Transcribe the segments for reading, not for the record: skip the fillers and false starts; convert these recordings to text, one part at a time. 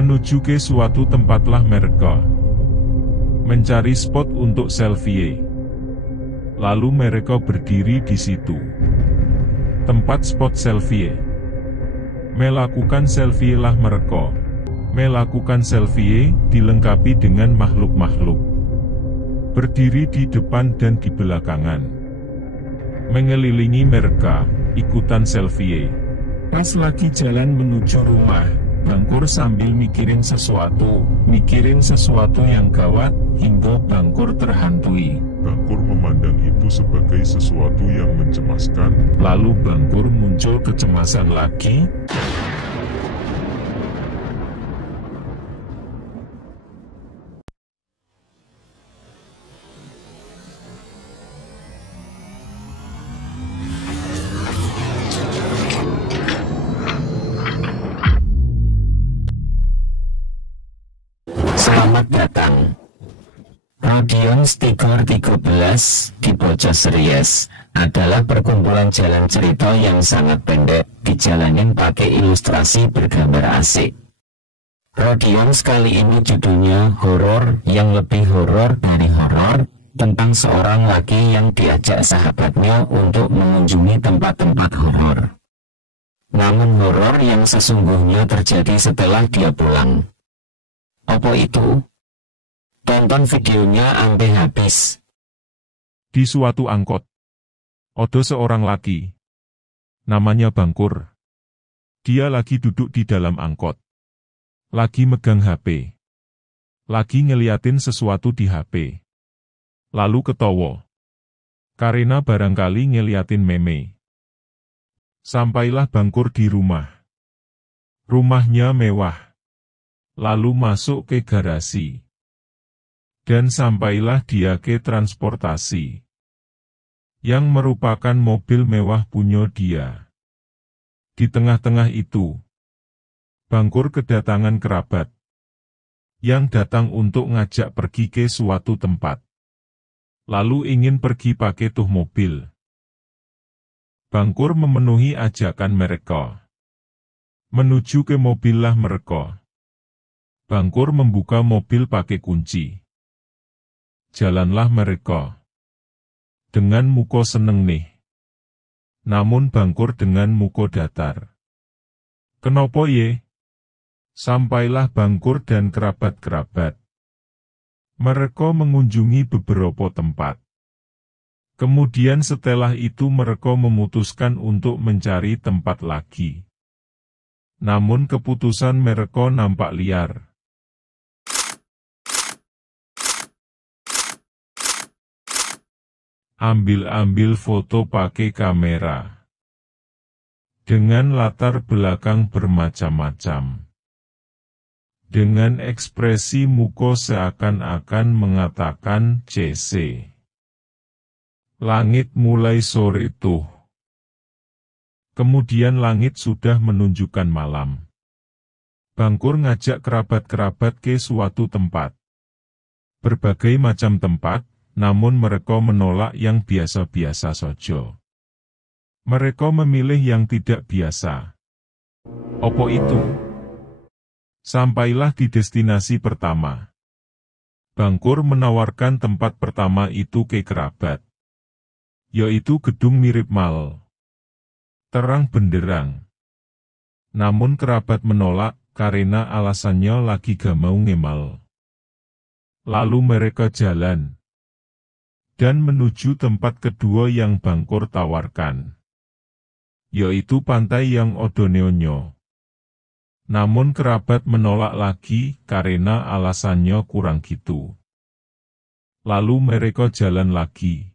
Menuju ke suatu tempatlah mereka mencari spot untuk selfie. Lalu mereka berdiri di situ. Tempat spot selfie. Melakukan selfie lah mereka. Melakukan selfie dilengkapi dengan makhluk-makhluk. Berdiri di depan dan di belakangan. Mengelilingi mereka, ikutan selfie. Pas lagi jalan menuju rumah, Bangkur sambil mikirin sesuatu yang gawat, hingga Bangkur terhantui. Bangkur memandang itu sebagai sesuatu yang mencemaskan. Lalu Bangkur muncul kecemasan lagi. Selamat datang. Rodion Stigor 13 di Bocah Series adalah perkumpulan jalan cerita yang sangat pendek, dijalanin pakai ilustrasi bergambar asik. Rodion kali ini judulnya horor yang lebih horor dari horor, tentang seorang laki yang diajak sahabatnya untuk mengunjungi tempat-tempat horor. Namun horor yang sesungguhnya terjadi setelah dia pulang. Apa itu? Tonton videonya sampai habis. Di suatu angkot, ada seorang laki. Namanya Bangkur. Dia lagi duduk di dalam angkot. Lagi megang HP. Lagi ngeliatin sesuatu di HP. Lalu ketawa. Karena barangkali ngeliatin meme. Sampailah Bangkur di rumah. Rumahnya mewah. Lalu masuk ke garasi. Dan sampailah dia ke transportasi. Yang merupakan mobil mewah punya dia. Di tengah-tengah itu, Bangkur kedatangan kerabat. Yang datang untuk ngajak pergi ke suatu tempat. Lalu ingin pergi pakai tuh mobil. Bangkur memenuhi ajakan mereka. Menuju ke mobil lah mereka. Bangkur membuka mobil pakai kunci. Jalanlah mereka. Dengan muka seneng nih. Namun Bangkur dengan muka datar. Kenapa ye? Sampailah Bangkur dan kerabat-kerabat. Mereka mengunjungi beberapa tempat. Kemudian setelah itu mereka memutuskan untuk mencari tempat lagi. Namun keputusan mereka nampak liar. Ambil-ambil foto pakai kamera. Dengan latar belakang bermacam-macam. Dengan ekspresi muka seakan-akan mengatakan CC. Langit mulai sore tuh. Kemudian langit sudah menunjukkan malam. Bangkur ngajak kerabat-kerabat ke suatu tempat. Berbagai macam tempat. Namun mereka menolak yang biasa-biasa saja. Mereka memilih yang tidak biasa. Apa itu? Sampailah di destinasi pertama. Bangkur menawarkan tempat pertama itu ke kerabat. Yaitu gedung mirip mall. Terang benderang. Namun kerabat menolak karena alasannya lagi gak mau ngemal. Lalu mereka jalan. Dan menuju tempat kedua yang Bangkur tawarkan. Yaitu pantai yang odoneonyo. Namun kerabat menolak lagi karena alasannya kurang gitu. Lalu mereka jalan lagi.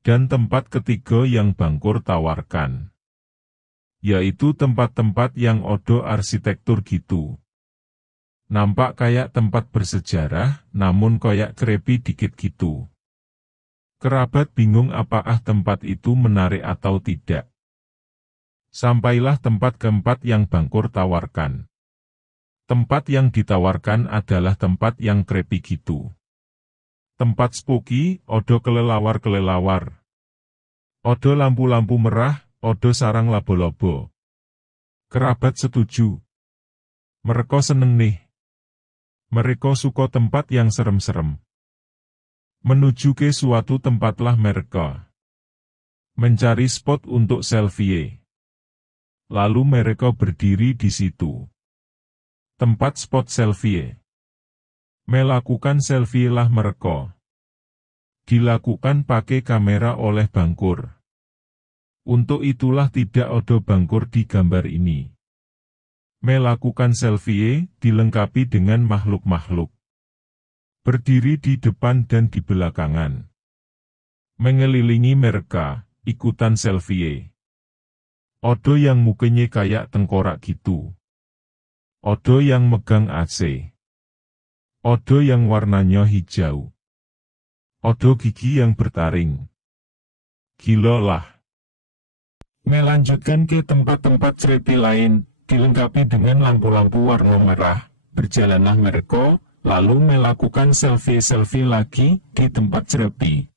Dan tempat ketiga yang Bangkur tawarkan. Yaitu tempat-tempat yang odo arsitektur gitu. Nampak kayak tempat bersejarah, namun kayak krepi dikit gitu. Kerabat bingung apakah tempat itu menarik atau tidak. Sampailah tempat keempat yang Bangkur tawarkan. Tempat yang ditawarkan adalah tempat yang krepi gitu. Tempat spooky, odo kelelawar-kelelawar. Odo lampu-lampu merah, odo sarang labo-labo. Kerabat setuju. Mereka seneng nih. Mereka suka tempat yang serem-serem. Menuju ke suatu tempatlah mereka mencari spot untuk selfie. Lalu mereka berdiri di situ. Tempat spot selfie. Melakukan selfie lah mereka. Dilakukan pakai kamera oleh Bangkur. Untuk itulah tidak ada Bangkur di gambar ini. Melakukan selfie dilengkapi dengan makhluk-makhluk. Berdiri di depan dan di belakangan. Mengelilingi mereka, ikutan selfie. Odo yang mukanya kayak tengkorak gitu. Odo yang megang AC. Odo yang warnanya hijau. Odo gigi yang bertaring. Gila lah. Melanjutkan ke tempat-tempat selfie lain, dilengkapi dengan lampu-lampu warna merah. Berjalanlah mereka, lalu melakukan selfie-selfie lagi di tempat selfie.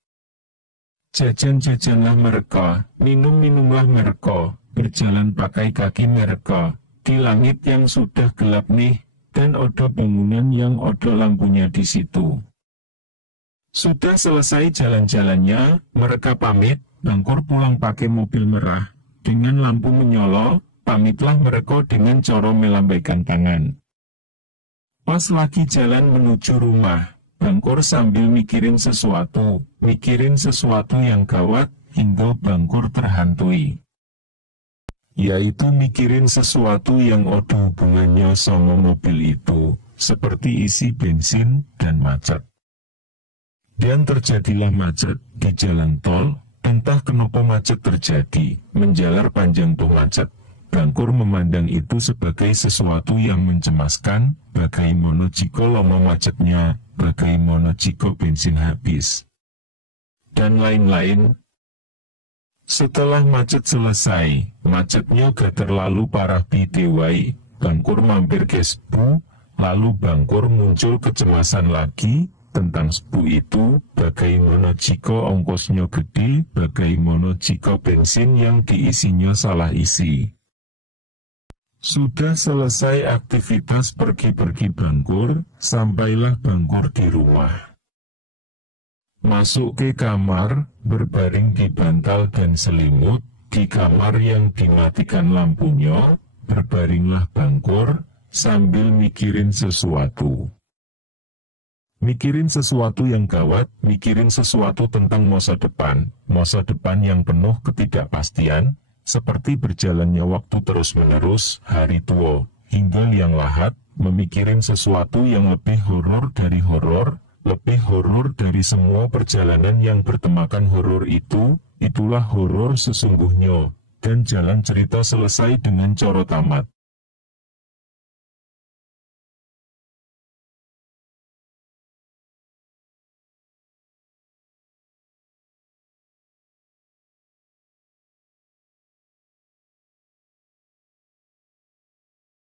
Jajan-jajanlah mereka, minum-minumlah mereka, berjalan pakai kaki mereka, di langit yang sudah gelap nih, dan ada bangunan yang ada lampunya di situ. Sudah selesai jalan-jalannya, mereka pamit, Bangkur pulang pakai mobil merah. Dengan lampu menyala, pamitlah mereka dengan cara melambaikan tangan. Pas lagi jalan menuju rumah, Bangkur sambil mikirin sesuatu yang gawat, hingga Bangkur terhantui. Yaitu mikirin sesuatu yang ada hubungannya sama mobil itu, seperti isi bensin dan macet. Dan terjadilah macet di jalan tol. Entah kenapa macet terjadi, menjalar panjang tuh macet. Bangkur memandang itu sebagai sesuatu yang mencemaskan, bagaimana jika lama macetnya, bagaimana jika bensin habis, dan lain-lain. Setelah macet selesai, macetnya gak terlalu parah bidewai, Bangkur mampir ke Sbu, lalu Bangkur muncul kecemasan lagi, tentang Sbu itu, bagaimana jika ongkosnya gede, bagaimana jika bensin yang diisinya salah isi. Sudah selesai aktivitas pergi-pergi Bangkur, sampailah Bangkur di rumah. Masuk ke kamar, berbaring di bantal dan selimut, di kamar yang dimatikan lampunya, berbaringlah Bangkur, sambil mikirin sesuatu. Mikirin sesuatu yang gawat, mikirin sesuatu tentang masa depan yang penuh ketidakpastian, seperti berjalannya waktu terus-menerus, hari tua, hingga liang lahat, memikirin sesuatu yang lebih horor dari horor, lebih horor dari semua perjalanan yang bertemakan horor itu, itulah horor sesungguhnya, dan jalan cerita selesai dengan cara tamat.